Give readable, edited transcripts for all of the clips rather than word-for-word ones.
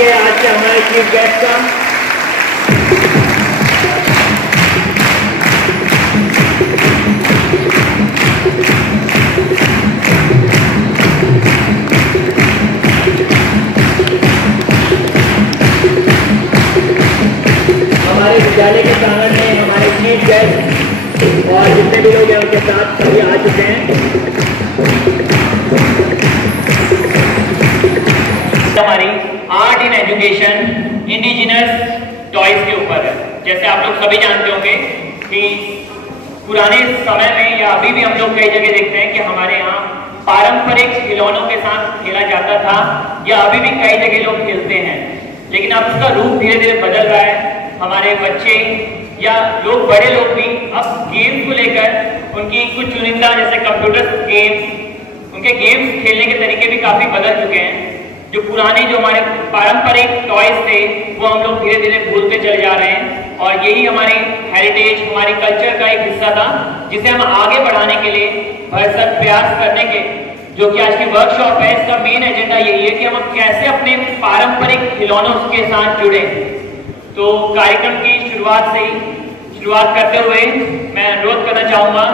कीजिए आज के हमारे चीफ गेस्ट का। हमारे विद्यालय के प्रांगण में हमारे चीफ गेस्ट और जितने भी लोग हैं उनके साथ सभी आ चुके हैं। हमारी art in education indigenous toys के ऊपर है। जैसे आप लोग सभी जानते होंगे कि पुराने समय में या अभी भी हम लोग कई जगह देखते हैं कि हमारे यहाँ पारंपरिक खिलौनों के साथ खेला जाता था या अभी भी कई जगह लोग खेलते हैं, लेकिन अब उसका रूप धीरे धीरे बदल रहा है। हमारे बच्चे या लोग बड़े लोग भी अब गेम्स को लेकर उनकी कुछ चुनिंदा जैसे कंप्यूटर गेम्स, उनके गेम्स खेलने के तरीके भी काफ़ी बदल चुके हैं। जो पुराने जो हमारे पारंपरिक टॉयज थे वो हम लोग धीरे धीरे भूलते चले जा रहे हैं, और यही हमारी हेरिटेज, हमारी कल्चर का एक हिस्सा था जिसे हम आगे बढ़ाने के लिए भरसक प्रयास करने के जो कि आज की वर्कशॉप है, इसका मेन एजेंडा यही है कि हम कैसे अपने पारंपरिक खिलौनों के साथ जुड़े। तो कार्यक्रम की शुरुआत करते हुए मैं अनुरोध करना चाहूँगा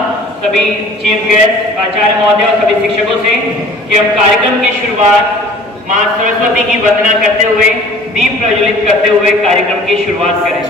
सभी चीफ गेस्ट, आचार्य महोदय और सभी शिक्षकों से कि हम कार्यक्रम की शुरुआत माँ सरस्वती की वंदना करते हुए, दीप प्रज्वलित करते हुए कार्यक्रम की शुरुआत करें।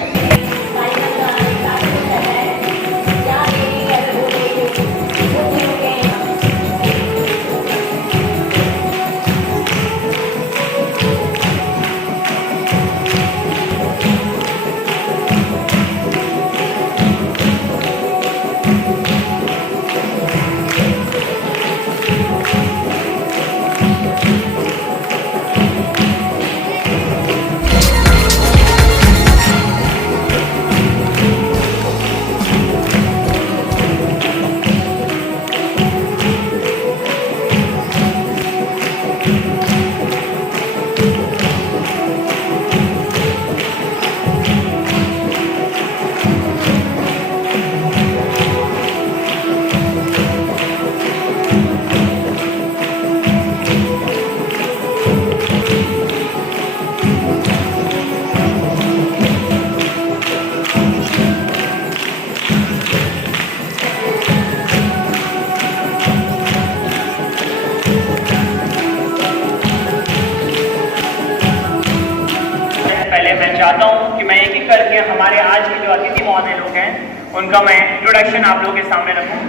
चाहता हूं कि मैं एक एक करके हमारे आज के जो अतिथि महोदय लोग हैं उनका मैं इंट्रोडक्शन आप लोगों के सामने रखूं।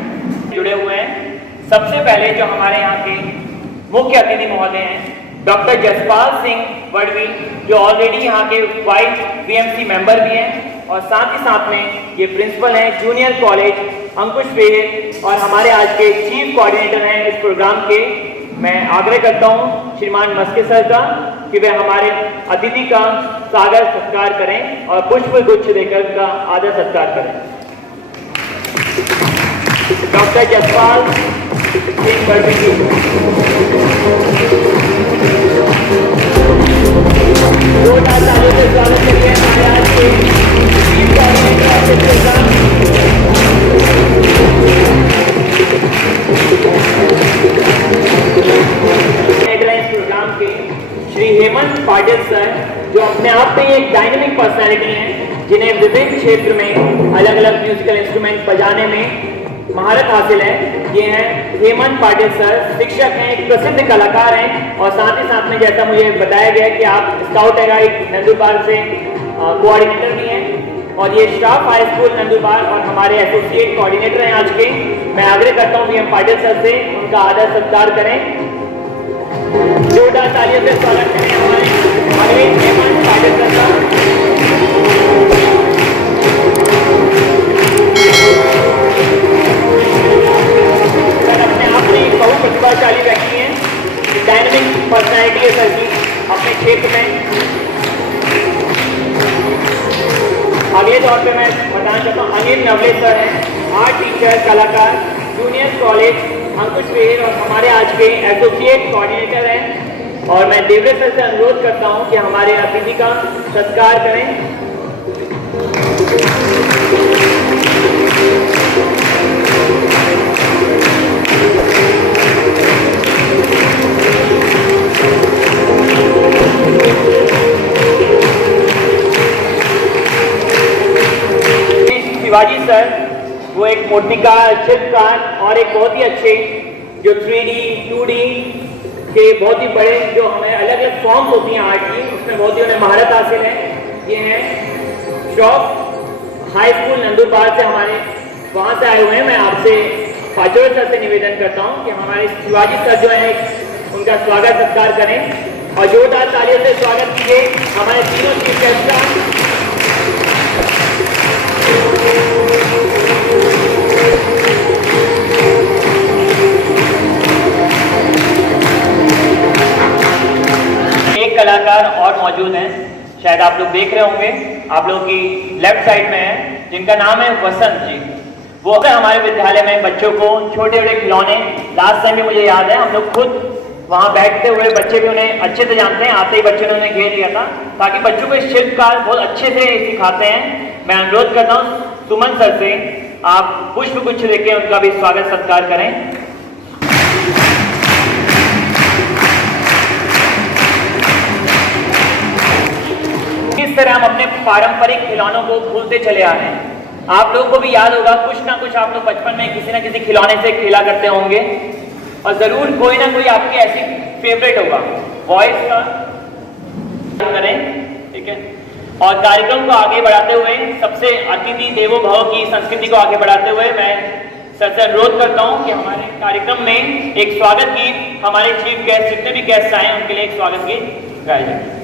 जुड़े हुए हैं सबसे पहले जो हमारे यहाँ के मुख्य अतिथि महोदय हैं डॉक्टर जसपाल सिंह वडवी, जो ऑलरेडी यहाँ के वाइस बीएमसी मेंबर भी हैं और साथ ही साथ में ये प्रिंसिपल हैं जूनियर कॉलेज अंकुश फेर और हमारे आज के चीफ कोऑर्डिनेटर हैं इस प्रोग्राम के। मैं आग्रह करता हूं श्रीमान मस्के सर का कि वे हमारे अतिथि का सादर सत्कार करें और पुष्प गुच्छ देकर उनका आदर सत्कार करें। डॉक्टर जसपाल सिंह वडवी जी। जोरदार तालियों से स्वागत करते हैं हमारे आज के chief coordinator of this programme. Programme के श्री हेमंत पाटिल सर, जो अपने आप में एक डायनेमिक पर्सनालिटी हैं, जिन्हें विभिन्न क्षेत्र में अलग अलग म्यूजिकल इंस्ट्रूमेंट बजाने में महारत हासिल है। ये हैं हेमंत पाटिल सर, शिक्षक हैं, एक प्रसिद्ध कलाकार हैं और साथ ही साथ में जैसा मुझे बताया गया कि आप स्काउट एंड गाइड नंदुरबार से कोऑर्डिनेटर भी हैं और ये स्टाफ हाई स्कूल नंदुरबार और हमारे एसोसिएट कोऑर्डिनेटर हैं आज के। मैं आग्रह करता हूँ वीएम पाटिल सर से उनका आदर सत्कार करें। जोरदार तालियों से स्वागत करें हमारे हेमंत पाटिल सर का। सर अपने आप में एक बहुत प्रतिभाशाली व्यक्ति हैं, डायनेमिक पर्सनैलिटी है सर की अपने क्षेत्र में। अगले दौर पे मैं बताना चाहता हूँ अनिल नवले सर हैं, आर्ट टीचर, कलाकार, जूनियर कॉलेज अंकुश फेर और हमारे आज के एसोसिएट कोऑर्डिनेटर हैं। और मैं देवरे सर से अनुरोध करता हूं कि हमारे अतिथि का सत्कार करें। शिवाजी सर वो एक मूर्तिकार, शिल्पकार और एक बहुत ही अच्छे जो 3D, 2D के बहुत ही बड़े जो हमें अलग अलग फॉर्म्स होती हैं आर्ट की, उसमें बहुत ही उन्हें महारत हासिल है। ये हैं श्रॉफ हाई स्कूल नंदुरबार से, हमारे वहाँ से आए हुए हैं। मैं आपसे पाचोर सर से निवेदन करता हूँ कि हमारे शिवाजी सर जो है उनका स्वागत सत्कार करें और जोरदार तालियों से स्वागत कीजिए हमारे तीनों चीफ गेस्ट का। एक कलाकार और मौजूद हैं, शायद आप लोग देख रहे होंगे, आप लोगों की लेफ्ट साइड में है, जिनका नाम है वसंत जी। वो हमारे विद्यालय में बच्चों को छोटे छोटे खिलौने, लास्ट टाइम भी मुझे याद है हम लोग खुद वहाँ बैठते हुए, बच्चे भी उन्हें अच्छे से जानते हैं, आते ही बच्चों ने उन्हें घेर लिया था, ताकि बच्चों को शिल्पकार बहुत अच्छे से सिखाते हैं। मैं अनुरोध करता हूँ सुमन सर से, आप पुष्प गुच्छ लेके उनका भी स्वागत सत्कार करें। किस तरह हम अपने पारंपरिक खिलौनों को भूलते चले आ रहे हैं। आप लोगों को भी याद होगा, कुछ ना कुछ आप लोग बचपन में किसी ना किसी खिलौने से खेला करते होंगे और जरूर कोई ना कोई आपकी ऐसी फेवरेट होगा। वॉइस का करें, ठीक है। और कार्यक्रम को आगे बढ़ाते हुए, सबसे अतिथि देवो भव की संस्कृति को आगे बढ़ाते हुए, मैं सर से अनुरोध करता हूं कि हमारे कार्यक्रम में एक स्वागत गीत, हमारे चीफ गेस्ट जितने भी गेस्ट आए उनके लिए एक स्वागत गीत गाया जाए।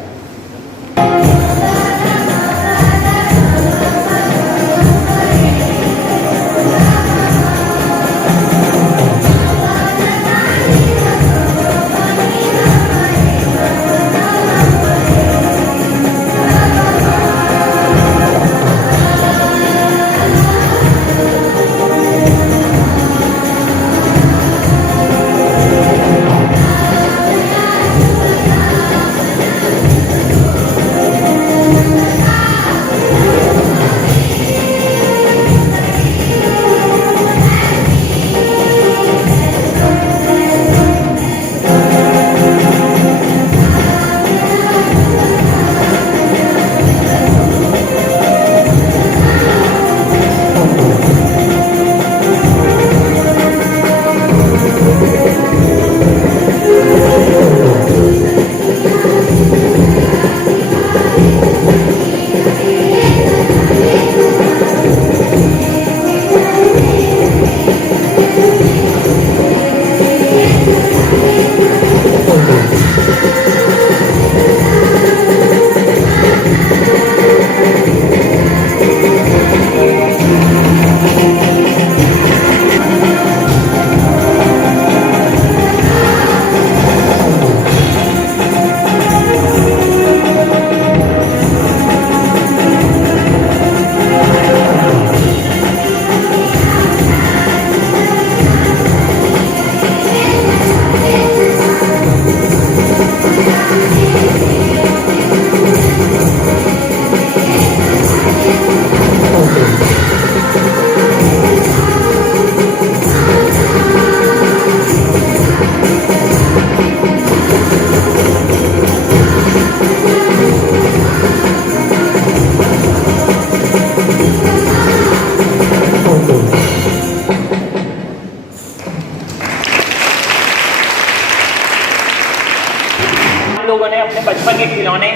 लोगों ने अपने बचपन के खिलौने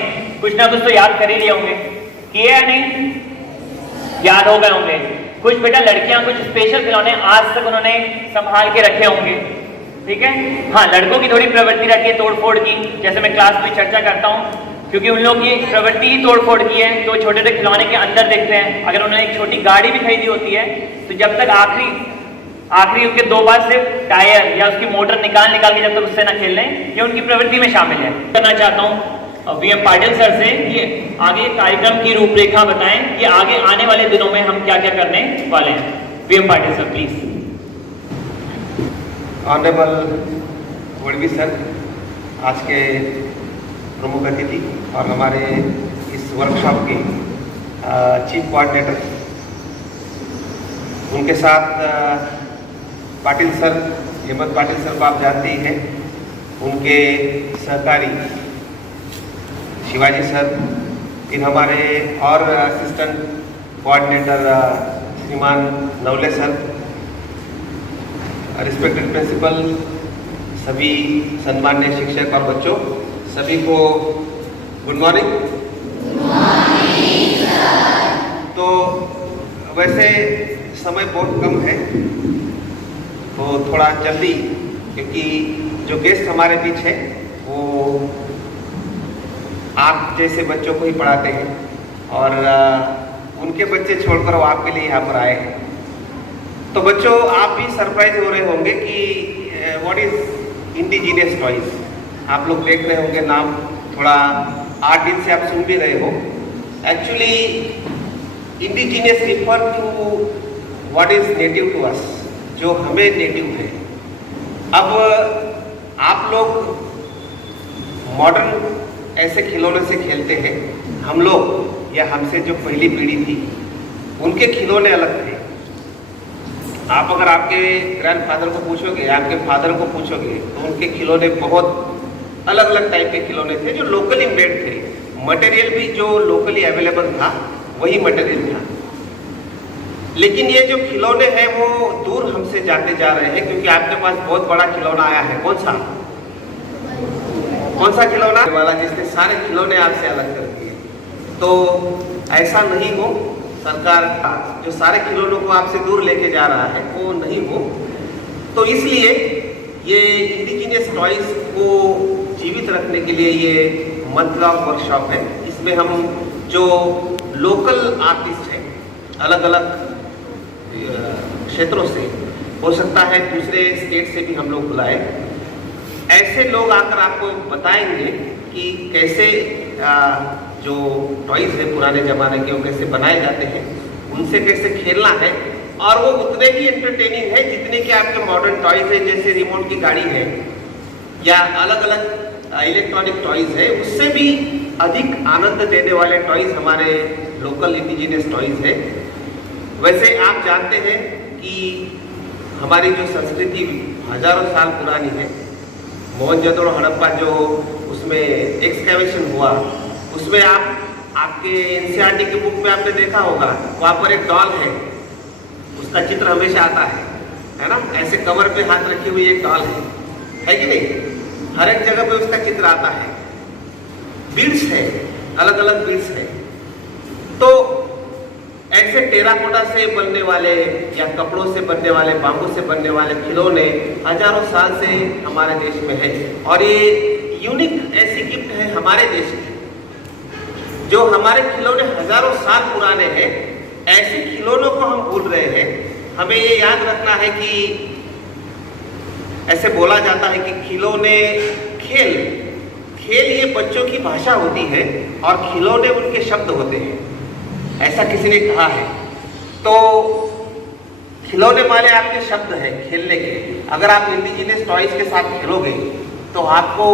कुछ ना कुछ तो याद कर ही लिए होंगे, किए या नहीं? याद हो गए होंगे। कुछ बेटा लड़कियां कुछ स्पेशल खिलौने आज तक उन्होंने संभाल के रखे होंगे, ठीक है। हाँ, लड़कों की थोड़ी प्रवृत्ति रहती है तोड़फोड़ की, जैसे मैं क्लास में चर्चा करता हूँ, क्योंकि उन लोग की प्रवृत्ति ही तोड़फोड़ की है, तो छोटे छोटे खिलौने के अंदर देखते हैं। अगर उन्होंने एक छोटी गाड़ी भी खरीदी होती है तो जब तक आखिरी उसके 2 बार सिर्फ टायर या उसकी मोटर निकाल के जब तक उससे ना खेल लें, ये उनकी प्रवृत्ति में शामिल है। करना चाहता हूँ वीएम पाटिल सर से कि आगे कार्यक्रम की रूपरेखा बताएं कि आगे आने वाले दिनों में हम क्या क्या करने वाले हैं। VM Patil sir please. Honourable Wadvi sir, आज के प्रमुख अतिथि और हमारे इस वर्कशॉप के चीफ कोऑर्डिनेटर, उनके साथ पाटिल सर, हेमंत पाटिल सर को आप जानते ही हैं, उनके सहकारी शिवाजी सर, फिर हमारे और असिस्टेंट कोऑर्डिनेटर श्रीमान नवले सर, रिस्पेक्टेड प्रिंसिपल, सभी सम्माननीय शिक्षक और बच्चों, सभी को गुड मॉर्निंग। तो वैसे समय बहुत कम है तो थोड़ा जल्दी, क्योंकि जो गेस्ट हमारे बीच है वो आप जैसे बच्चों को ही पढ़ाते हैं और उनके बच्चे छोड़कर वो आपके लिए यहाँ पर आए हैं। तो बच्चों, आप भी सरप्राइज हो रहे होंगे कि व्हाट इज इंडिजीनियस टॉयज। आप लोग देख रहे होंगे नाम, थोड़ा 8 दिन से आप सुन भी रहे हो। Actually indigenous refer to what is native to us, जो हमें नेटिव है। अब आप लोग मॉडर्न ऐसे खिलौने से खेलते हैं, हम लोग या हमसे जो पहली पीढ़ी थी उनके खिलौने अलग थे। आप अगर आपके ग्रैंडफादर को पूछोगे, आपके फादर को पूछोगे, तो उनके खिलौने बहुत अलग अलग टाइप के खिलौने थे जो लोकली मेड थे। मटेरियल भी जो लोकली अवेलेबल था वही मटेरियल था। लेकिन ये जो खिलौने हैं वो दूर हमसे जाते जा रहे हैं, क्योंकि आपके पास बहुत बड़ा खिलौना आया है। कौन सा खिलौना वाला, जिसने सारे खिलौने आपसे अलग कर दिए। तो ऐसा नहीं हो, सरकार जो सारे खिलौनों को आपसे दूर लेके जा रहा है वो नहीं हो। तो इसलिए ये इंडिजीनियस टॉयज को जीवित रखने के लिए ये मंथ लॉन्ग वर्कशॉप है। इसमें हम जो लोकल आर्टिस्ट हैं, अलग अलग क्षेत्रों से, हो सकता है दूसरे स्टेट से भी हम लोग बुलाए, ऐसे लोग आकर आपको बताएंगे कि कैसे जो टॉयज है पुराने ज़माने के वो कैसे बनाए जाते हैं, उनसे कैसे खेलना है। और वो उतने ही एंटरटेनिंग है जितने कि आपके मॉडर्न टॉयज है, जैसे रिमोट की गाड़ी है या अलग अलग इलेक्ट्रॉनिक टॉयज है, उससे भी अधिक आनंद देने वाले टॉयज हमारे लोकल इंडिजीनियस टॉयज है। वैसे आप जानते हैं कि हमारी जो संस्कृति हजारों साल पुरानी है। मोहनजोदड़ो हड़प्पा जो उसमें एक्सकैवेशन हुआ, उसमें आपके एनसीईआरटी की बुक में आपने देखा होगा, वहाँ पर एक डॉल है, उसका चित्र हमेशा आता है ना। ऐसे कमर पे हाथ रखी हुई एक डॉल है कि नहीं? हर एक जगह पे उसका चित्र आता है। बीड्स है, अलग अलग बीड्स है। तो ऐसे टेराकोटा से बनने वाले या कपड़ों से बनने वाले, बांबू से बनने वाले खिलौने हजारों साल से हमारे देश में है। और ये यूनिक ऐसी गिफ्ट है हमारे देश की, जो हमारे खिलौने हजारों साल पुराने हैं। ऐसे खिलौनों को हम भूल रहे हैं। हमें ये याद रखना है कि ऐसे बोला जाता है कि खिलौने खेल ये बच्चों की भाषा होती है और खिलौने उनके शब्द होते हैं, ऐसा किसी ने कहा है। तो खिलौने वाले आपके शब्द हैं खेलने के। अगर आप इंडिजीनियस टॉयज के साथ खेलोगे तो आपको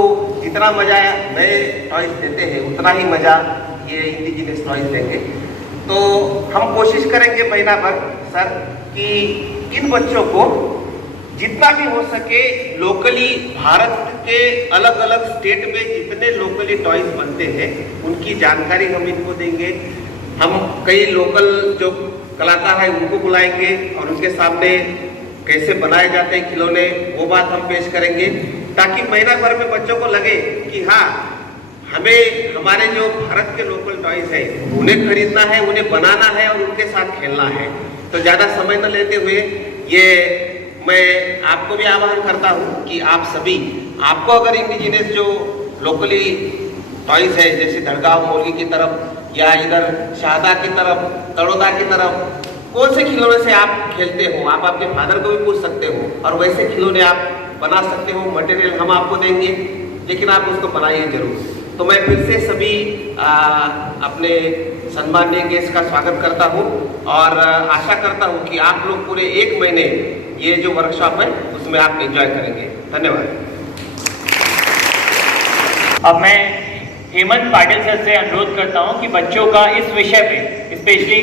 जितना मजा नए टॉयज देते हैं उतना ही मजा ये इंडिजीनियस टॉयज देंगे। तो हम कोशिश करेंगे महीना भर सर कि इन बच्चों को जितना भी हो सके लोकली, भारत के अलग अलग स्टेट में जितने लोकली टॉयज बनते हैं उनकी जानकारी हम इनको देंगे। हम कई लोकल जो कलाकार हैं उनको बुलाएंगे और उनके सामने कैसे बनाए जाते हैं खिलौने, वो बात हम पेश करेंगे, ताकि महीना भर में बच्चों को लगे कि हाँ, हमें हमारे जो भारत के लोकल टॉयज है उन्हें खरीदना है, उन्हें बनाना है और उनके साथ खेलना है। तो ज़्यादा समय न लेते हुए ये मैं आपको भी आह्वान करता हूँ कि आप सभी, आपको अगर इंडिजीनियस जो लोकली टॉयज है, जैसे धड़गांव मोलगी की तरफ या इधर शाहदा की तरफ, तड़ोदा की तरफ, कौन से खिलौने से आप खेलते हो, आप अपने फादर को भी पूछ सकते हो और वैसे खिलौने आप बना सकते हो। मटेरियल हम आपको देंगे, लेकिन आप उसको बनाइए जरूर। तो मैं फिर से सभी अपने सम्माननीय गेस्ट का स्वागत करता हूं और आशा करता हूं कि आप लोग पूरे 1 महीने ये जो वर्कशॉप है उसमें आप एंजॉय करेंगे। धन्यवाद। अब मैं हेमंत पाटिल सर से अनुरोध करता हूं कि बच्चों का इस विषय पे, स्पेशली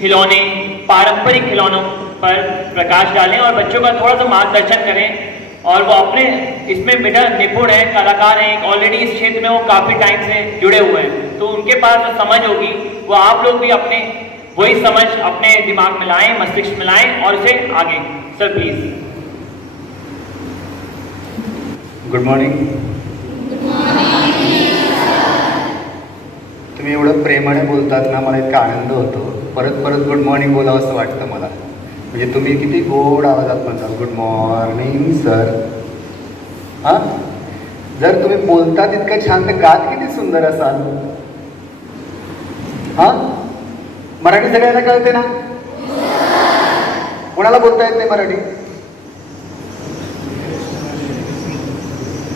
खिलौने, पारंपरिक खिलौनों पर प्रकाश डालें और बच्चों का थोड़ा सा मार्गदर्शन करें। और वो अपने इसमें बेटा निपुण है, कलाकार हैं, ऑलरेडी इस क्षेत्र में वो काफ़ी टाइम से जुड़े हुए हैं, तो उनके पास जो समझ होगी वो आप लोग भी अपने वही समझ अपने दिमाग में लाएं, मस्तिष्क में लाएं और उसे आगे। Sir please. Good morning. तुम्ही एवढं प्रेमाने बोलतात ना, मला इतका आनंद होतो. परत परत गुड मॉर्निंग बोलावं असं वाटतं मला. म्हणजे तुम्ही किती गोड आवाजात म्हणता गुड मॉर्निंग सर. हां, जर तुम्ही बोलतात इतकं छान तर गात किती सुंदर असाल. हां, मराठी सगळ्यांना कळते ना? कोणाला बोलता येत नाही मराठी?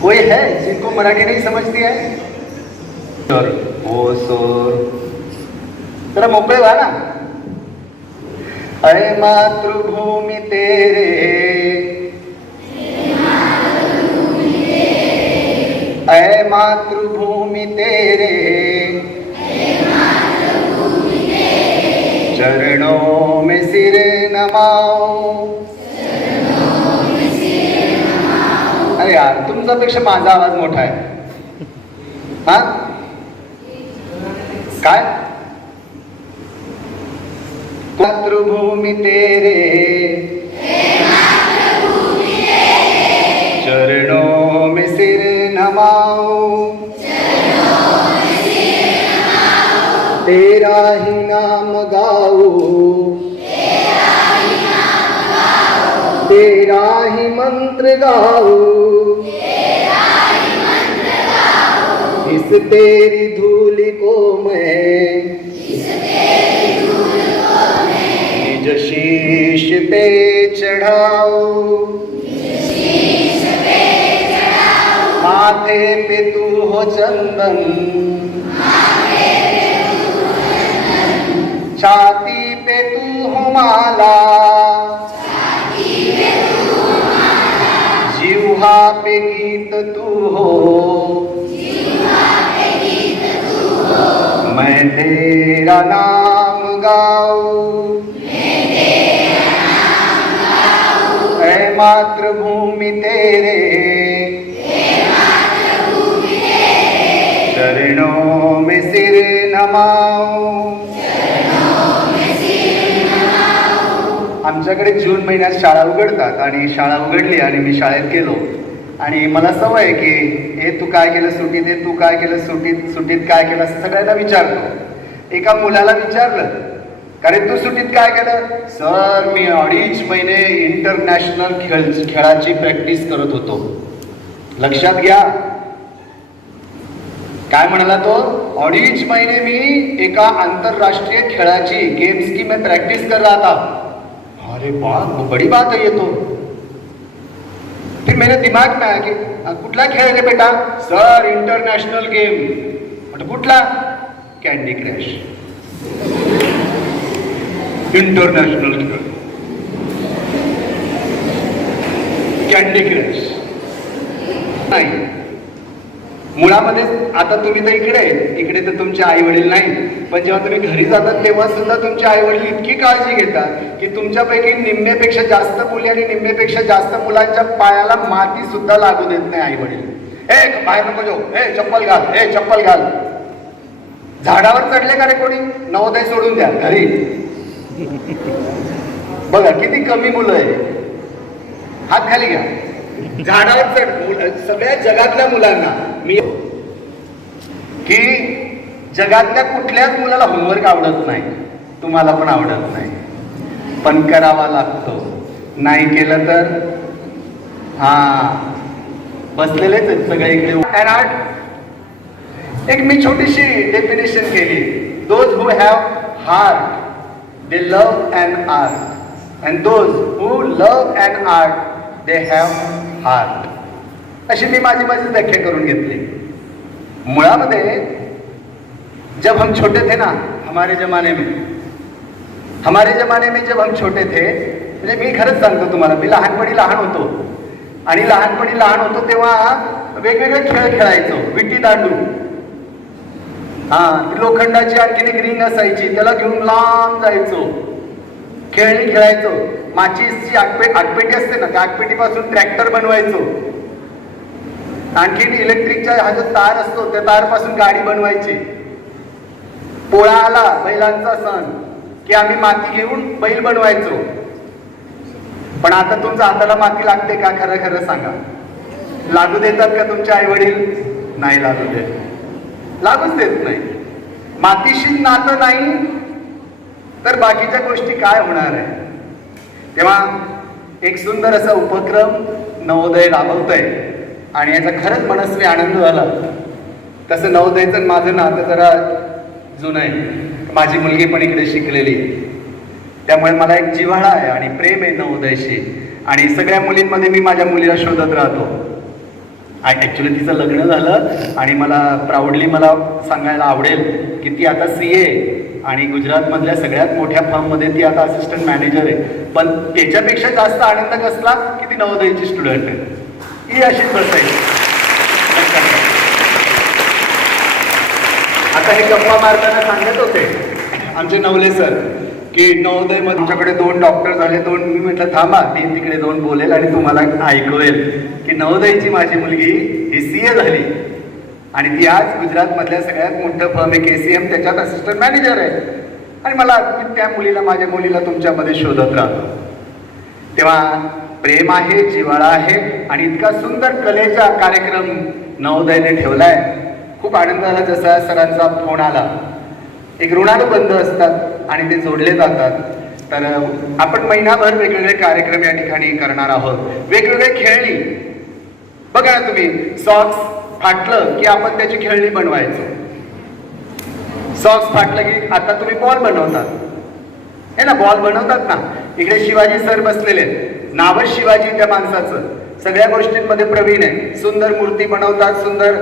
कोई है जिनको मराठी नहीं समझती है? सर हो सर, जरा मोकळे व्हा ना. अरे मातृभूमी तेरे, अरे मातृभूमि तेरे, चरणों में सिर नमाओ. अरे यार, तुमच्यापेक्षा माझा आवाज मोठा आहे. हा काय? मातृभूमि तेरे, चरणों में सिर नमाओ. तेरा ही नाम गाओ, तेरा ही मंत्र गाओ. इस तेरी धूल को मैं निज शीश पे चढ़ाओ. माथे पे तू हो चंदन, छाती पे तू हो माला, जिह्वा पे गीत तू हो, मैं तेरा नाम गाऊं. ऐ मातृभूमि तेरे, चरणों में सिर नमाओ. आमच्याकडे जून महिन्यात शाळा उघडतात आणि शाळा उघडली आणि मी शाळेत गेलो आणि मला सवय आहे की हे तू काय केलं सुट्टीत, हे तू काय केलं सुट्टीत, सुट्टीत काय केलं असं सगळ्यांना विचारतो. एका मुलाला विचारलं, कारण तू सुट्टीत काय केलं? सर मी 2.5 महिने इंटरनॅशनल खेळाची प्रॅक्टिस करत होतो. लक्षात घ्या काय म्हणाला तो? 2.5 महीने मी एका आंतरराष्ट्रीय खेळाची, गेम्स की मैं प्रैक्टिस कर रहा था. अरे बात बड़ी बात है ये तो. फिर मेरे दिमाग में आया कि कुठला खेळ रे बेटा? Sir international game. म्हटलं कुठला? Candy crash. इंटरनॅशनल खेळ कॅन्डी क्रॅश नाही. मुळामध्ये आता तुम्ही तर इकडे तर तुमचे आई वडील नाही, पण जेव्हा तुम्ही घरी जातात तेव्हा सुद्धा तुमचे आई वडील इतकी काळजी घेतात की तुमच्यापैकी निम्मेपेक्षा जास्त मुली आणि निम्मेपेक्षा जास्त मुलांच्या पायाला माती सुद्धा लागू देत नाही आई वडील. ए बाहेर नको जाऊ, ए चप्पल घाल, ए चप्पल घाल. झाडावर चढले का रे कोणी? नवोदय सोडून द्या घरी. बघा किती कमी मुलं आहे. हात खाली घ्या. झाडावर चढ. सगळ्या जगातल्या मुलांना मी की जगातल्या कुठल्याच मुलाला होमवर्क आवडत नाही, तुम्हाला पण आवडत नाही, पण करावा लागतो. नाही केलं तर हा बसलेलेच आहेत सगळे इकडे. आर्ट एक मी छोटीशी डेफिनेशन केली. Those who have heart they love and art, and those who love and art they have heart. अशी मी माझी व्याख्या करून घेतली. मुळामध्ये जब हम छोटे थे ना, हमारे जमाने में जब हम छोटे थे, म्हणजे मी खरंच सांगतो तुम्हाला, मी लहानपणी लहान होतो आणि लहानपणी लहान होतो तेव्हा वेगवेगळे खेळ खेळायचो. विटी दांडू, लोखंडाची आणखीन एक रिंग असायची, त्याला घेऊन लांब जायचो, खेळणी खेळायचो. माचीसची आगपेटी असते ना, त्या आगपेटीपासून ट्रॅक्टर बनवायचो. आणखीन इलेक्ट्रिकचा हा जो तार असतो त्या तारपासून गाडी बनवायची. पोळा आला, बैलांचा सण, की आम्ही माती घेऊन बैल बनवायचो. पण आता तुमच्या हाताला माती लागते का? खरं खरं सांगा. लागू देतात का तुमचे आई वडील? नाही लागू देत, लागूच देत नाही. मातीशी नातं नाही तर बाकीच्या गोष्टी काय होणार आहे? तेव्हा एक सुंदर असा उपक्रम नवोदय राबवत आहे आणि याचा खरंच मनस्वी आनंद झाला. तसं नवोदयचं माझं नातं जरा जुनं आहे. माझी मुलगी पण इकडे शिकलेली आहे, त्यामुळे मला एक जिव्हाळा आहे आणि प्रेम आहे नवोदयशी. आणि सगळ्या मुलींमध्ये मी माझ्या मुलीला शोधत राहतो. ॲक्च्युली तिचं लग्न झालं आणि मला प्राऊडली सांगायला आवडेल की ती आता CA आणि गुजरातमधल्या सगळ्यात मोठ्या फर्ममध्ये ती आता असिस्टंट मॅनेजर आहे. पण त्याच्यापेक्षा जास्त आनंद कसला की ती नवोदयची स्टुडंट आहे. ही अशीच बसायची. आता हे गप्पा मारताना सांगत होते आमचे नवले सर की नवोदयमध्ये आमच्याकडे 2 डॉक्टर झाले, 2. मी म्हटलं थांबा, ती तिकडे 2 बोलेल आणि तुम्हाला ऐकवेल की नवोदयची माझी मुलगी ही CA झाली आणि ती आज गुजरातमधल्या सगळ्यात मोठं फर्म आहे KCM, त्याच्यात असिस्टंट मॅनेजर आहे. आणि मला त्या मुलीला, माझ्या मुलीला तुमच्यामध्ये शोधत राहतो. तेव्हा प्रेम आहे, जिव्हाळा आहे आणि इतका सुंदर कलेचा कार्यक्रम नवोदयने ठेवलाय. खूप आनंद झाला जसा सरांचा फोन आला. एक ऋणानुबंध असतात आणि ते जोडले जातात. तर आपण महिनाभर वेगवेगळे कार्यक्रम या ठिकाणी करणार आहोत. वेगवेगळे खेळणी बघा ना तुम्ही, सॉक्स फाटलं की आपण त्याची खेळणी बनवायचो. सॉक्स फाटलं की आता तुम्ही बॉल बनवतात, हे ना, बॉल बनवतात ना. इकडे शिवाजी सर बसलेले आहेत, नावच शिवाजी त्या माणसाचं. सगळ्या गोष्टींमध्ये प्रवीण आहे. सुंदर मूर्ती बनवतात, सुंदर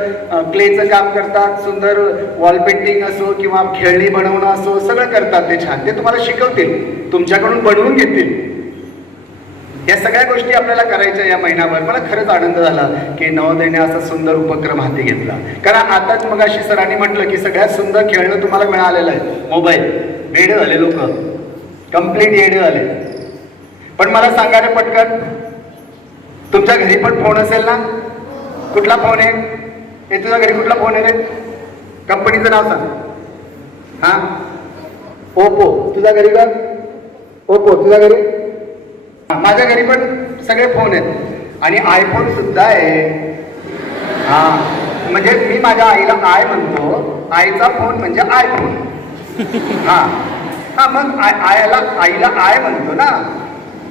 क्लेचं काम करतात, सुंदर वॉल पेंटिंग असो किंवा खेळणी बनवणं असो, सगळं करतात ते छान. ते तुम्हाला शिकवतील, तुमच्याकडून बनवून घेतील. या सगळ्या गोष्टी आपल्याला करायच्या या महिनाभर. मला खरंच आनंद झाला की नवोदयने असा सुंदर उपक्रम हाती घेतला. कारण आताच मगाशी सरांनी म्हटलं की सगळ्यात सुंदर खेळणं तुम्हाला मिळालेलं आहे मोबाईल. वेडे झाले लोक, कम्प्लीट येडे झाले. पण मला सांगा रे पटकन, तुमच्या घरी पण फोन असेल ना? कुठला फोन आहे? हे तुझ्या घरी कुठला फोन आहे रे? कंपनीचं नाव सांग. हा, ओप्पो. तुझ्या घरी का? ओप्पो. तुझ्या घरी? माझ्या घरी पण सगळे फोन आहेत आणि आयफोन सुद्धा आहे. हा, म्हणजे मी माझ्या आईला आय म्हणतो, आईचा फोन म्हणजे आयफोन. हा हा, मग आईला आय म्हणतो ना,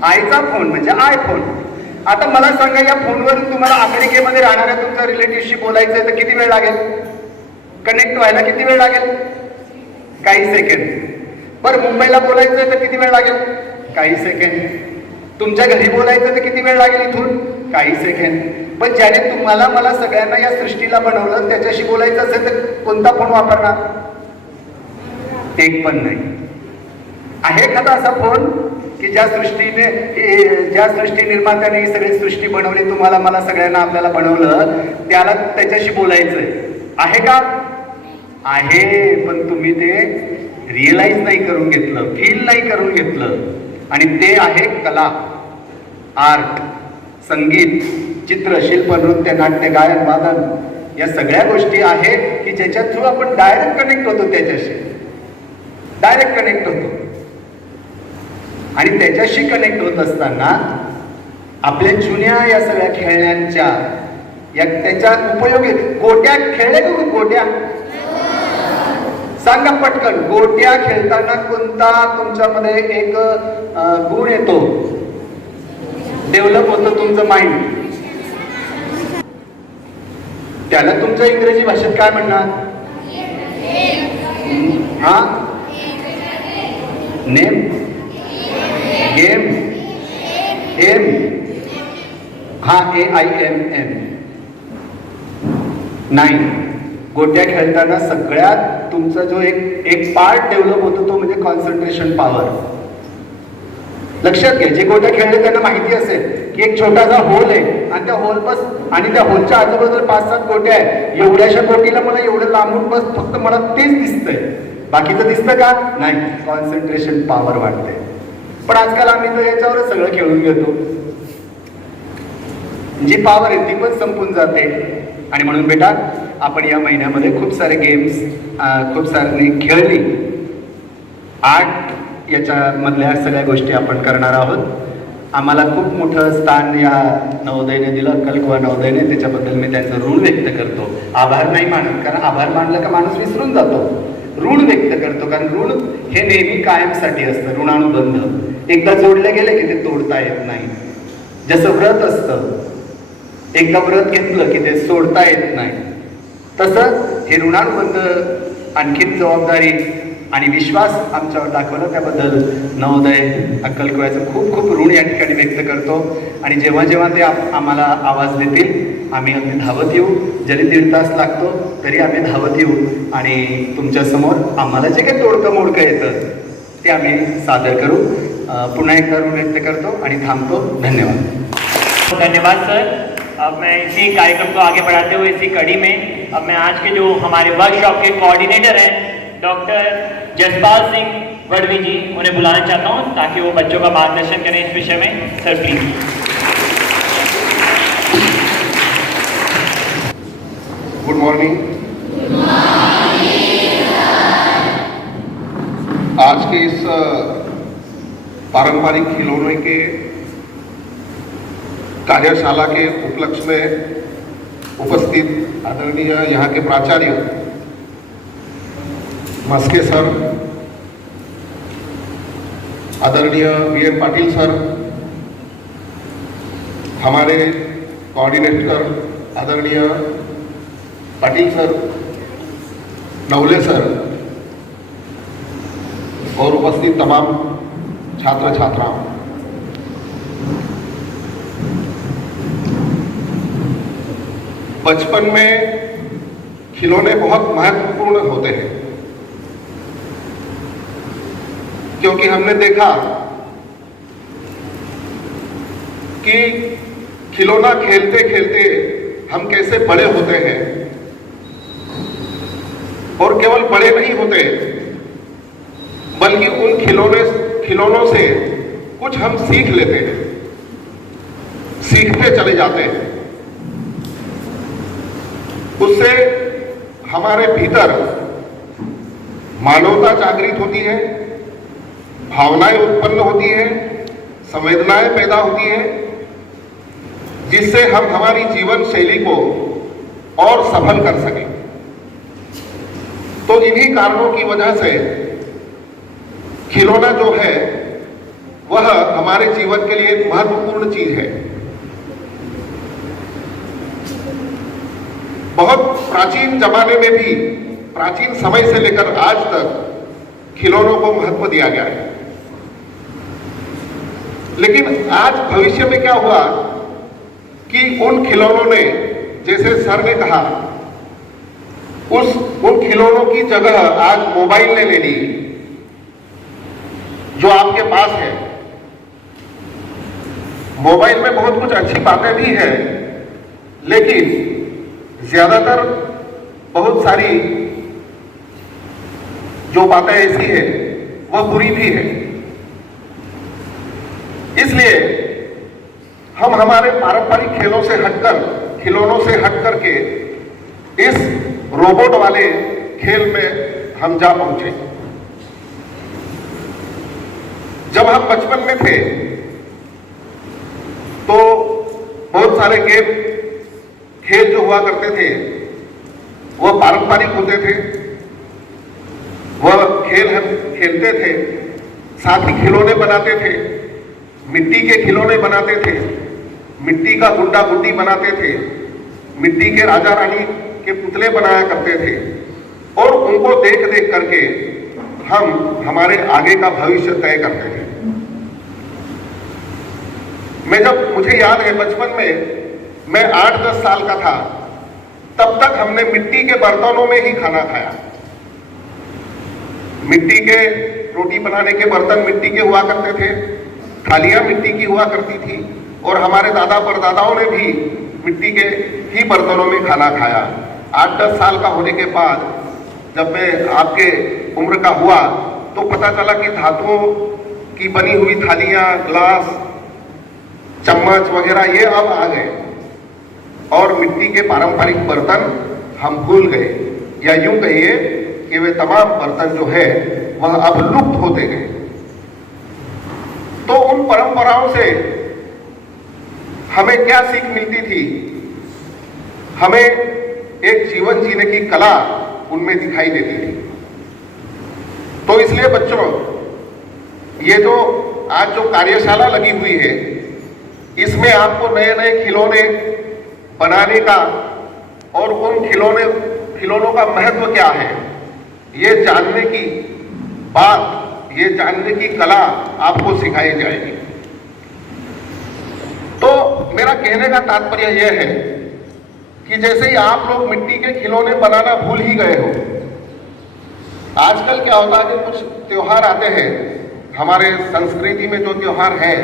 आईचा फोन म्हणजे आयफोन. आता मला सांगा, या फोनवरून तुम्हाला अमेरिकेमध्ये राहणाऱ्या तुमच्या रिलेटिव्हशी बोलायचं आहे तर किती वेळ लागेल? कनेक्ट व्हायला किती वेळ लागेल? काही सेकंड. बरं, मुंबईला बोलायचं आहे तर किती वेळ लागेल? काही सेकंड. तुमच्या घरी बोलायचं तर किती वेळ लागेल इथून? काही सेकंड. पण ज्याने तुम्हाला मला सगळ्यांना या सृष्टीला बनवलं त्याच्याशी बोलायचं असेल तर कोणता फोन वापरणार? एक पण नाही. आहे एखादा असा फोन की ज्या सृष्टी निर्मात्याने ही सगळी सृष्टी बनवली, तुम्हाला मला सगळ्यांना आपल्याला बनवलं, त्याला त्याच्याशी बोलायचंय? आहे का? आहे, पण तुम्ही ते रिअलाइज नाही करून घेतलं, फील नाही करून घेतलं. आणि ते आहे कला, आर्ट, संगीत, चित्र, शिल्प, नृत्य, नाट्य, गायन, वादन. या सगळ्या गोष्टी आहेत की ज्याच्या थ्रू आपण डायरेक्ट कनेक्ट होतो, त्याच्याशी डायरेक्ट कनेक्ट होतो. आणि त्याच्याशी कनेक्ट होत असताना आपल्या जुन्या या सगळ्या खेळण्यांच्या त्याच्या उपयोगी गोट्या खेळले का? गोट्या सांगा पटकन. गोट्या खेळताना कोणता तुमच्यामध्ये एक गुण येतो, डेव्हलप होतं तुमचं माइंड? त्याला तुमच्या इंग्रजी भाषेत काय म्हणणार? हा, नेम, गेम, एम. हा, AIMM. नाही, गोट्या खेळताना सगळ्यात तुमचा जो एक पार्ट डेव्हलप होतो तो म्हणजे कॉन्सन्ट्रेशन पॉवर. लक्षात घ्या, जे गोट्या खेळले त्यांना माहिती असेल की एक छोटासा होल आहे आणि त्या होल बस, आणि त्या होलच्या आजूबाजूला 5-7 गोट्या आहेत. एवढ्याशा गोटीला मला एवढं लांबून बस फक्त मला तेच दिसतंय, बाकीचं दिसतं का? नाही. कॉन्सन्ट्रेशन पॉवर वाढते. पण आजकाल आम्ही तर याच्यावरच सगळं खेळून घेतो. जी पॉवर आहे ती पण संपून जाते. आणि म्हणून बेटा, आपण या महिन्यामध्ये खूप सारे गेम्स खूप सारी खेळली. आर्ट याच्यामधल्या सगळ्या गोष्टी आपण करणार आहोत. आम्हाला खूप मोठं स्थान या नवोदयने दिलं, अक्कलकुवा नवोदयने. त्याच्याबद्दल मी त्यांचं ऋण व्यक्त करतो. आभार नाही मानत, कारण आभार मानलं का माणूस विसरून जातो. ऋण व्यक्त करतो, कारण ऋण हे नेहमी कायमसाठी असतं. ऋणानुबंध एकदा जोडले गेले की ते तोडता येत नाही. जसं व्रत असतं, एकदा व्रत घेतलं की ते सोडता येत नाही, तसं हे ऋणानुबंध आणखीन जबाबदारी आणि विश्वास आमच्यावर दाखवला, त्याबद्दल नवोदय अक्कलकुव्याचं खूप खूप ऋण या ठिकाणी व्यक्त करतो. आणि जेव्हा जेव्हा ते आम्हाला आवाज देतील आम्ही अगदी धावत येऊ. जरी 1.5 तास लागतो तरी आम्ही धावत येऊ आणि तुमच्यासमोर आम्हाला जे काही तोडकं मोडकं येतं ते आम्ही सादर करू. पुन्हा एकदा ऋण व्यक्त करतो आणि थांबतो. धन्यवाद. धन्यवाद सर. अब मैं इसी कार्यक्रम को आगे बढ़ाते हुए इसी कड़ी में अब मैं आज के जो हमारे वर्कशॉप के कोऑर्डिनेटर हैं डॉक्टर जसपाल सिंह वडवी जी, उन्हें बुलाना चाहता हूं ताकि वो बच्चों का मार्गदर्शन करें इस विषय में. Sir please. Good morning. आज के इस पारंपरिक खिलौने के कार्यशाला के उपलक्ष्य में उपस्थित आदरणीय यहाँ के प्राचार्य मस्के सर, आदरणीय वीर पाटिल सर, हमारे कोऑर्डिनेटर आदरणीय पाटिल सर, नवले सर और उपस्थित तमाम छात्र छात्राओं, बचपन में खिलौने बहुत महत्वपूर्ण होते हैं, क्योंकि हमने देखा कि खिलौना खेलते खेलते हम कैसे बड़े होते हैं, और केवल बड़े नहीं होते बल्कि उन खिलौनों से कुछ हम सीख लेते हैं, सीखते चले जाते हैं. उससे हमारे भीतर मानवता जागृत होती है, भावनाएं उत्पन्न होती है, संवेदनाएं पैदा होती है, जिससे हम हमारी जीवन शैली को और सफल कर सकें. तो इन्हीं कारणों की वजह से खिलौना जो है वह हमारे जीवन के लिए एक महत्वपूर्ण चीज है. बहुत प्राचीन जमाने में भी, प्राचीन समय से लेकर आज तक खिलौनों को महत्व दिया गया है. लेकिन आज भविष्य में क्या हुआ कि उन खिलौनों ने, जैसे सर ने कहा, उन खिलौनों की जगह आज मोबाइल ने ले ली जो आपके पास है. मोबाइल में बहुत कुछ अच्छी बातें भी हैं, लेकिन ज्यादातर बहुत सारी जो बातें ऐसी है वह बुरी भी है. इसलिए हम हमारे पारंपरिक खेलों से हटकर, खिलौनों से हटकर के इस रोबोट वाले खेल में हम जा पहुंचे. जब हम बचपन में थे तो बहुत सारे खेल जो हुआ करते थे वह पारंपरिक होते थे, वह खेल हम खेलते थे. साथ ही खिलौने बनाते थे, मिट्टी के खिलौने बनाते थे, मिट्टी का गुड्डा गुड्डी बनाते थे, मिट्टी के राजा रानी के पुतले बनाया करते थे, और उनको देख देख करके हम हमारे आगे का भविष्य तय करते थे. मुझे याद है बचपन में मैं 8-10 साल का था, तब तक हमने मिट्टी के बर्तनों में ही खाना खाया. मिट्टी के रोटी बनाने के बर्तन मिट्टी के हुआ करते थे, थालियां मिट्टी की हुआ करती थी, और हमारे दादा परदादाओं ने भी मिट्टी के ही बर्तनों में खाना खाया. 8-10 साल का होने के बाद जब मैं आपके उम्र का हुआ तो पता चला कि धातुओं की बनी हुई थालियां, ग्लास, चम्मच वगैरह ये अब आ गए, और मिट्टी के पारंपरिक बर्तन हम भूल गए, या यूं कहिए कि वे तमाम बर्तन जो है वह अब लुप्त होते गए. परंपराओं से हमें क्या सीख मिलती थी? हमें एक जीवन जीने की कला उनमें दिखाई देती थी। तो इसलिए बच्चों, ये जो आज जो कार्यशाला लगी हुई है, इसमें आपको नए नए खिलौने बनाने का और उन खिलौनों का महत्व क्या है, ये जानने की बात, ये जानने की कला आपको सिखाई जाएगी। तो मेरा कहने का तात्पर्य यह है कि जैसे ही आप लोग मिट्टी के खिलौने बनाना भूल ही गए हो, आजकल क्या होता है कि कुछ त्योहार आते हैं, हमारे संस्कृति में जो त्योहार है,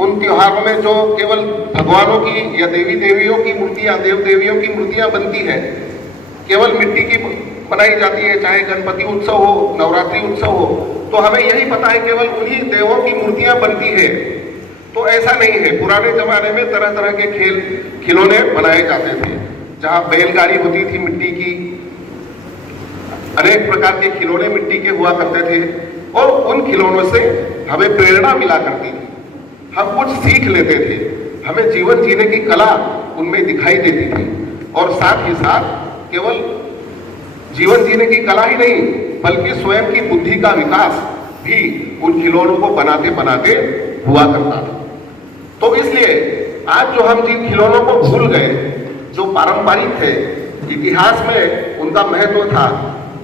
उन त्योहारों में जो केवल भगवानों की या देवी देवियों की मूर्तियां, देव देवियों की मूर्तियां बनती है, केवल मिट्टी की बनाई जाती है, चाहे गणपति उत्सव हो, नवरात्रि उत्सव हो, तो हमें यही पता है केवल उन्हीं देवों की मूर्तियां बनती है। तो ऐसा नहीं है। पुराने जमाने में तरह तरह के खिलौने बनाए जाते थे, जहां बैलगाड़ी होती थी मिट्टी की, अनेक प्रकार के खिलौने मिट्टी के हुआ करते थे, और उन खिलौनों से हमें प्रेरणा मिला करती थी, हम कुछ सीख लेते थे, हमें जीवन जीने की कला उनमें दिखाई देती थी। और साथ ही साथ केवल जीवन जीने की कला ही नहीं, बल्कि स्वयं की बुद्धि का विकास भी उन खिलौनों को बनाते बनाते हुआ करता था। तो इसलिए आज जो हम जिन खिलौनों को भूल गए, जो पारंपरिक थे, इतिहास में उनका महत्व था,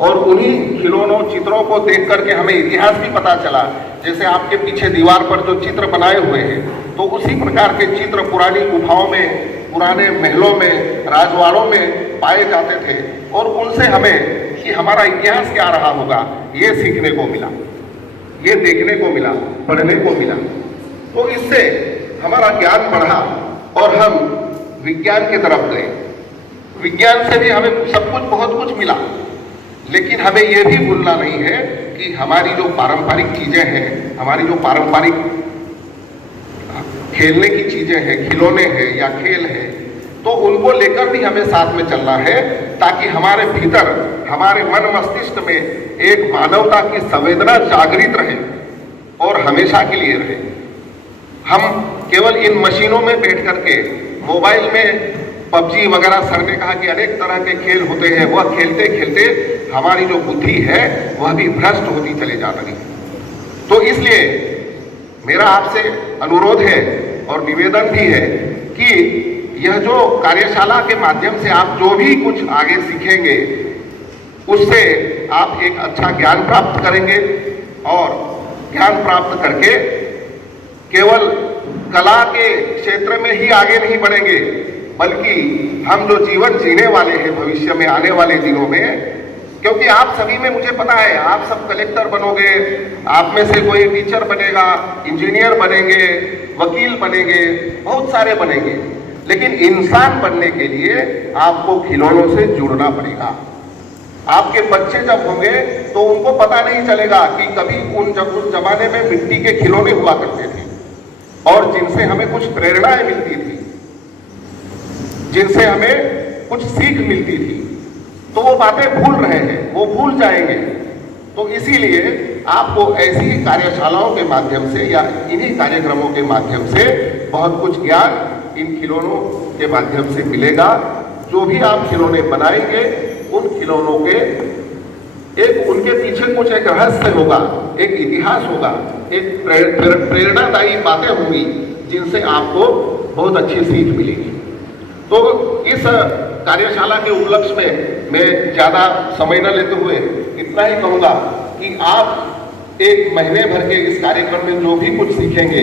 और उन्हीं खिलौनों चित्रों को देख करके हमें इतिहास भी पता चला। जैसे आपके पीछे दीवार पर जो चित्र बनाए हुए हैं, तो उसी प्रकार के चित्र पुरानी गुफाओं में, पुराने महलों में, राजवाड़ों में पाए जाते थे, और उनसे हमें कि हमारा इतिहास क्या रहा होगा, ये सीखने को मिला, ये देखने को मिला, पढ़ने को मिला। तो इससे हमारा ज्ञान बढ़ा और हम विज्ञान की तरफ गए। विज्ञान से भी हमें सब कुछ, बहुत कुछ मिला, लेकिन हमें यह भी भूलना नहीं है कि हमारी जो पारंपरिक चीजें हैं, हमारी जो पारंपरिक खेलने की चीजें हैं, खिलौने हैं या खेल है, तो उनको लेकर भी हमें साथ में चलना है, ताकि हमारे भीतर, हमारे मन मस्तिष्क में एक मानवता की संवेदना जागृत रहे और हमेशा के लिए रहे। हम केवल इन मशीनों में बैठ करके, मोबाइल में पबजी वगैरह, सर ने कहा कि अनेक तरह के खेल होते हैं, वह खेलते खेलते हमारी जो बुद्धि है वह भी भ्रष्ट होती चले जा रही है। तो इसलिए मेरा आपसे अनुरोध है और निवेदन भी है कि यह जो कार्यशाला के माध्यम से आप जो भी कुछ आगे सीखेंगे, उससे आप एक अच्छा ज्ञान प्राप्त करेंगे, और ज्ञान प्राप्त करके केवल कला के क्षेत्र में ही आगे नहीं बढ़ेंगे, बल्कि हम जो जीवन जीने वाले हैं भविष्य में, आने वाले दिनों में, क्योंकि आप सभी में, मुझे पता है, आप सब कलेक्टर बनोगे, आप में से कोई टीचर बनेगा, इंजीनियर बनेंगे, वकील बनेंगे, बहुत सारे बनेंगे, लेकिन इंसान बनने के लिए आपको खिलौनों से जुड़ना पड़ेगा। आपके बच्चे जब होंगे तो उनको पता नहीं चलेगा कि कभी उस जमाने में मिट्टी के खिलौने हुआ करते थे, और जिनसे हमें कुछ प्रेरणाएं मिलती थी, जिनसे हमें कुछ सीख मिलती थी, तो वो बातें भूल रहे हैं, वो भूल जाएंगे। तो इसीलिए आपको ऐसी ही कार्यशालाओं के माध्यम से या इन्हीं कार्यक्रमों के माध्यम से बहुत कुछ ज्ञान इन खिलौनों के माध्यम से मिलेगा। जो भी आप खिलौने बनाएंगे, उन खिलौनों के उनके पीछे कुछ एक रहस्य होगा, एक इतिहास होगा, एक प्रेरणादायी बातें होंगी, जिनसे आपको बहुत अच्छी सीख मिलेगी। तो इस कार्यशाला के उपलक्ष्य में मैं ज़्यादा समय न लेते हुए इतना ही कहूँगा कि आप एक महीने भर के इस कार्यक्रम में जो भी कुछ सीखेंगे,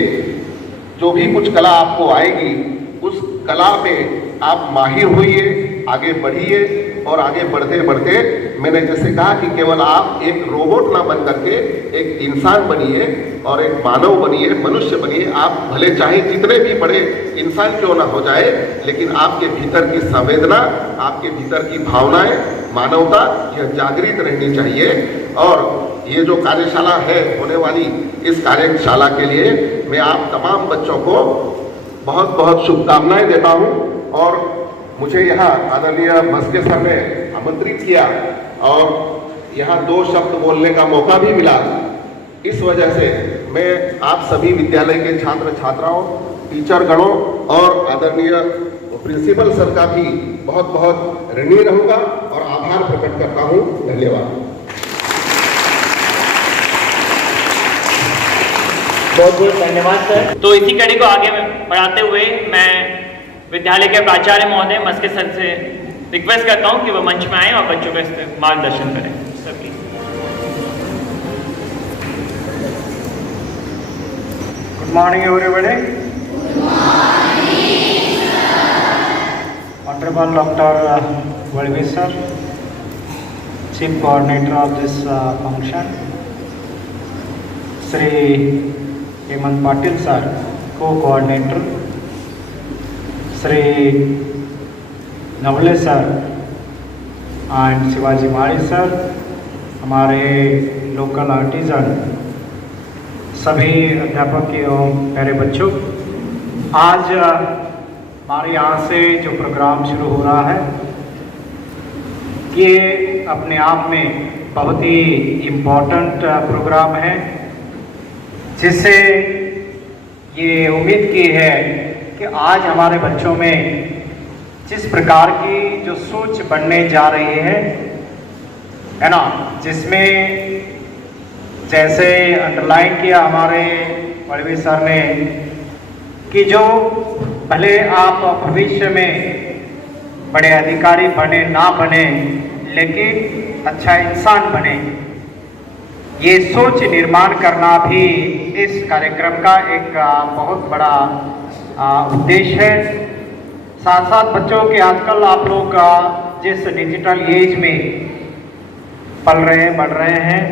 जो भी कुछ कला आपको आएगी, उस कला में आप माहिर होइए, आगे बढ़िए, और आगे बढ़ते बढ़ते मैंने जैसे कहा कि केवल आप एक रोबोट ना बन करके एक इंसान बनिए और एक मानव बनिए, मनुष्य बनिए। आप भले चाहे जितने भी बड़े इंसान क्यों ना हो जाए, लेकिन आपके भीतर की संवेदना, आपके भीतर की भावनाएं, मानवता, यह जागृत रहनी चाहिए। और ये जो कार्यशाला है होने वाली, इस कार्यशाला के लिए मैं आप तमाम बच्चों को बहुत बहुत शुभकामनाएं देता हूँ। और मुझे यहाँ आदरणीय मस्के सर ने आमंत्रित किया और यहाँ 2 शब्द बोलने का मौका भी मिला। इस वजह से मैं आप सभी विद्यालय के छात्र छात्राओं, टीचर गणों और आदरणीय प्रिंसिपल सर का भी बहुत बहुत ऋणी रहूंगा और आभार प्रकट करता हूं। धन्यवाद। बहुत बहुत धन्यवाद सर। तो इसी कड़ी को आगे बढ़ाते हुए मैं विद्यालय के प्राचार्य महोदय मस्के सर से रिक्वेस्ट करता हूं कि वो मंच में आए और बच्चों का मार्गदर्शन करें। सबकी good morning everybody. Honorable Dr. Valvi sir, Chief Coordinator of this function, Sri Hemant Patil sir, Co-Coordinator, Sri Navle sir and Shivaji Mari sir, हमारे लोकल आर्टिजन, सभी अध्यापक एवं प्यारे बच्चों, आज हमारे यहाँ से जो प्रोग्राम शुरू हो रहा है ये अपने आप में बहुत ही इम्पोर्टेंट प्रोग्राम है, जिससे ये उम्मीद की है कि आज हमारे बच्चों में जिस प्रकार की जो सोच बढ़ने जा रही है ना, जिसमें जैसे अंडरलाइन किया हमारे वड़वी सर ने कि जो भले आप भविष्य में बड़े अधिकारी बने ना बने, लेकिन अच्छा इंसान बने, ये सोच निर्माण करना भी इस कार्यक्रम का एक बहुत बड़ा उद्देश्य है। साथ साथ बच्चों के आजकल आप लोग जिस डिजिटल एज में पल रहे हैं, बढ़ रहे हैं,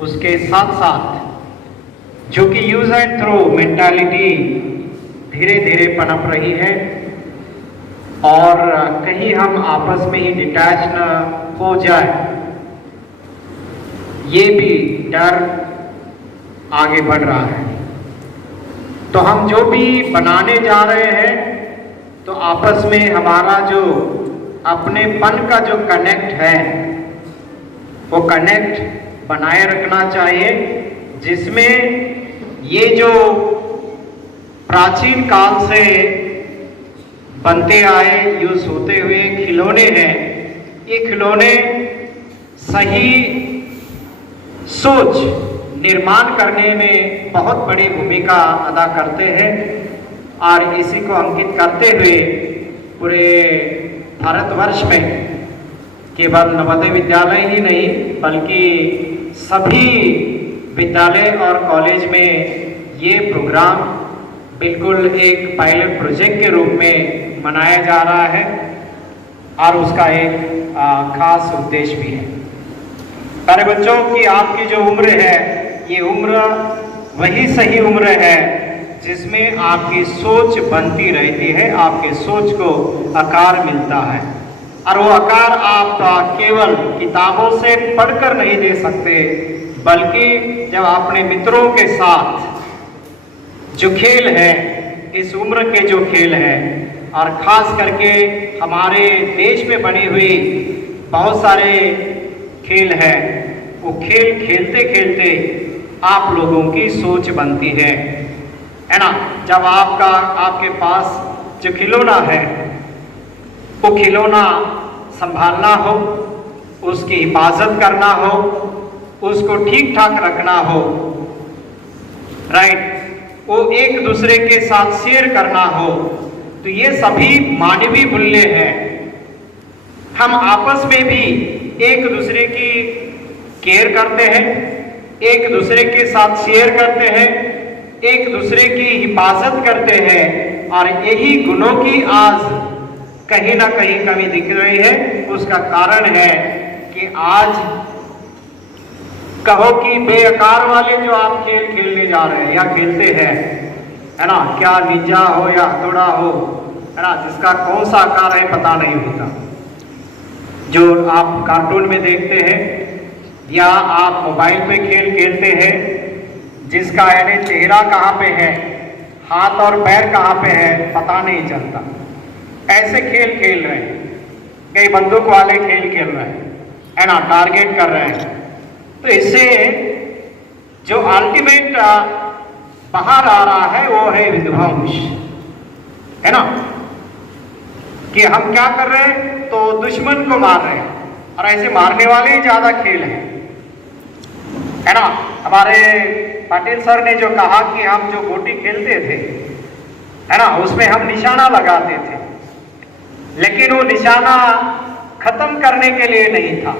उसके साथ साथ जो कि यूज एंड थ्रो मेंटालिटी धीरे धीरे पनप रही है और कहीं हम आपस में ही डिटैच न हो जाए, ये भी डर आगे बढ़ रहा है। तो हम जो भी बनाने जा रहे हैं तो आपस में हमारा जो अपनेपन का जो कनेक्ट है वो कनेक्ट बनाए रखना चाहिए, जिसमें ये जो प्राचीन काल से बनते आए, यूज होते हुए खिलौने हैं, ये खिलौने सही सोच निर्माण करने में बहुत बड़ी भूमिका अदा करते हैं। और इसी को अंकित करते हुए पूरे भारतवर्ष में केवल नवोदय विद्यालय ही नहीं बल्कि सभी विद्यालय और कॉलेज में ये प्रोग्राम बिल्कुल एक पायलट प्रोजेक्ट के रूप में मनाया जा रहा है और उसका एक खास उद्देश्य भी है। प्यारे बच्चों की आपकी जो उम्र है, ये उम्र वही सही उम्र है जिसमें आपकी सोच बनती रहती है, आपके सोच को आकार मिलता है। और वो आकार आप केवल किताबों से पढ़कर नहीं दे सकते, बल्कि जब अपने मित्रों के साथ जो खेल है, इस उम्र के जो खेल है, और ख़ास करके हमारे देश में बनी हुई बहुत सारे खेल है, वो खेल खेलते खेलते आप लोगों की सोच बनती है ना। जब आपके पास जो खिलौना है वो खिलौना संभालना हो, उसकी हिफाजत करना हो, उसको ठीक ठाक रखना हो, राइट, वो एक दूसरे के साथ शेयर करना हो, तो ये सभी मानवीय मूल्य हैं। हम आपस में भी एक दूसरे की केयर करते हैं, एक दूसरे के साथ शेयर करते हैं, एक दूसरे की हिफाजत करते हैं, और यही गुणों की आज कहीं ना कहीं कमी दिख रही है। उसका कारण है कि आज कहो कि बेअकार वाले जो आप खेल खेलने जा रहे हैं या खेलते हैं, है ना, क्या निंजा हो या हथौड़ा हो, है ना, जिसका कौन सा आकार है पता नहीं होता, जो आप कार्टून में देखते हैं या आप मोबाइल पे खेल खेलते हैं, जिसका यानी चेहरा कहाँ पे है, हाथ और पैर कहाँ पे है, पता नहीं चलता। ऐसे खेल खेल रहे हैं, कई बंदूक वाले खेल खेल रहे हैं, है ना, टारगेट कर रहे हैं। तो इससे जो अल्टीमेट बाहर आ रहा है वो है विध्वंस, है ना, कि हम क्या कर रहे हैं तो दुश्मन को मार रहे हैं, और ऐसे मारने वाले ही ज्यादा खेल है ना। हमारे पाटिल सर ने जो कहा कि हम जो गोटी खेलते थे, है ना, उसमें हम निशाना लगाते थे, लेकिन वो निशाना खत्म करने के लिए नहीं था,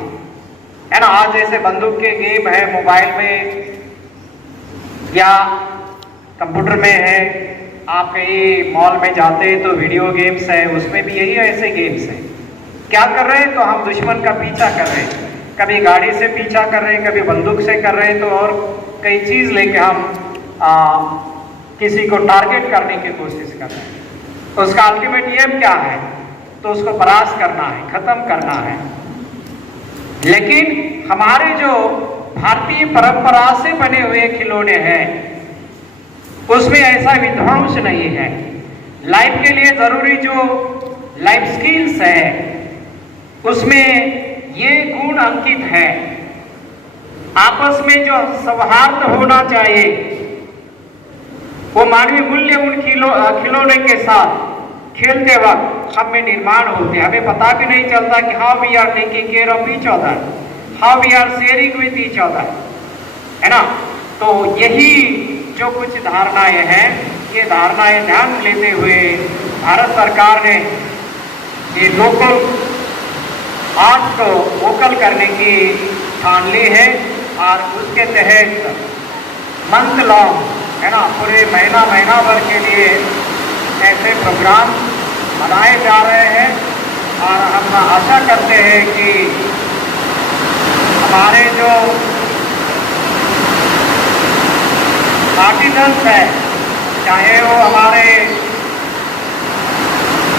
है ना। आज जैसे बंदूक के गेम है मोबाइल में या कंप्यूटर में है, आप कहीं मॉल में जाते हैं तो वीडियो गेम्स है, उसमें भी यही ऐसे गेम्स हैं। क्या कर रहे हैं तो हम दुश्मन का पीछा कर रहे हैं, कभी गाड़ी से पीछा कर रहे हैं, कभी बंदूक से कर रहे हैं, तो और कई चीज लेके हम किसी को टारगेट करने की कोशिश कर रहे हैं। तो उसका अल्टीमेट एम क्या है तो उसको परास्त करना है, खत्म करना है। लेकिन हमारे जो भारतीय परंपरा से बने हुए खिलौने हैं उसमें ऐसा विध्वंस नहीं है। लाइफ के लिए जरूरी जो लाइफ स्किल्स है उसमें ये गुण अंकित है। आपस में जो सौहार्द होना चाहिए वो मानवीय मूल्य उन खिलौने के साथ खेलते वक्त हम में निर्माण होते हैं। हमें पता भी नहीं चलता कि how we are taking care of each other, how we are sharing with each other, है ना। तो यही जो कुछ धारणाएं हैं, ये धारणाएं ध्यान लेते हुए भारत सरकार ने ये लोकल आर्ट को वोकल करने की ठान ली है, और उसके तहत मंथ लॉन्ग, है ना, पूरे महीना भर के लिए ऐसे प्रोग्राम बनाए जा रहे हैं। और हम आशा करते हैं कि हमारे जो आर्टिजन्स हैं, चाहे वो हमारे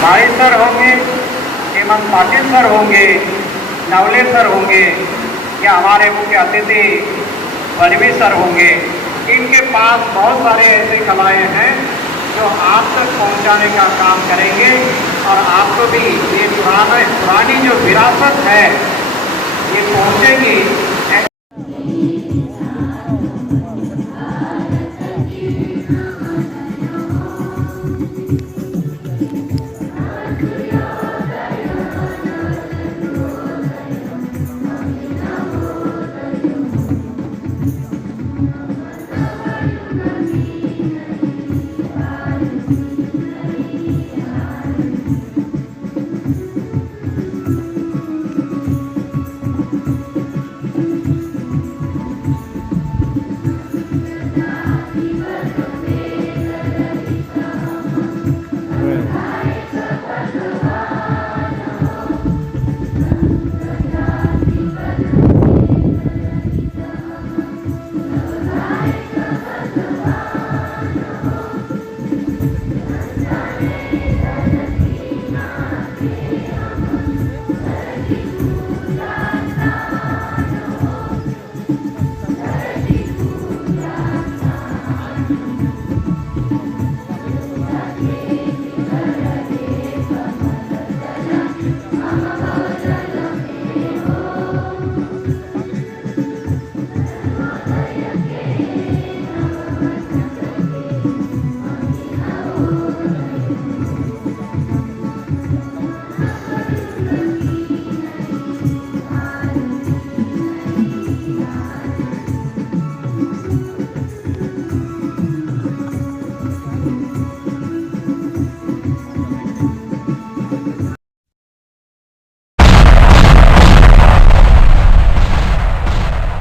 भाई सर होंगे, हेमंत पाटिल सर होंगे, नवले सर होंगे, या हमारे मुख्य अतिथि बनवी सर होंगे, इनके पास बहुत सारे ऐसे कलाएं हैं जो आप तक पहुंचाने का काम करेंगे, और आपको भी ये पुरानी जो विरासत है ये पहुंचेगी।